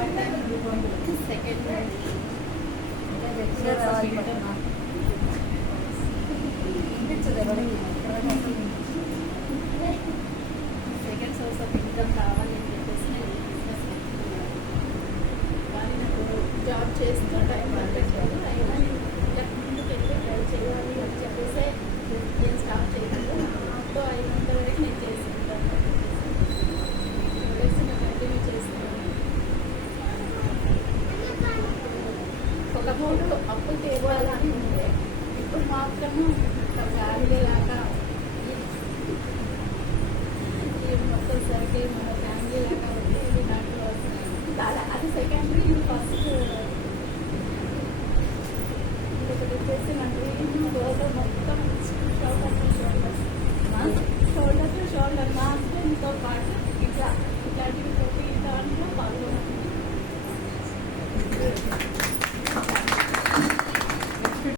Second second source of income కావాలి అని చెప్పేసి నేను బిజినెస్ పెట్టుకున్నాను. కానీ నాకు జాబ్ చేస్తూ టైం పట్టట్లేదు. అయినా ముందుకు వెళ్ళి ట్రై చేయాలి అని చెప్పేసి నేను స్టార్ట్ చేయలేదు. సో అయినంత వరకు నేను చేసుకుంటాను చెప్పేసి నేను కంటిన్యూ చేస్తున్నాను. ఒక మూడు అప్పులు ఇవ్వాలని ఉండే, ఇప్పుడు మాత్రము ఫ్యామిలీ లాగా మొత్తం సరికి మన ఫ్యామిలీ లాగా ఉంటే ఇది నాకు అది సెకండరీ. ఇది ఫస్ట్ ఇంకొకటి వచ్చేసి నా డ్రీమ్ రోజు మొత్తం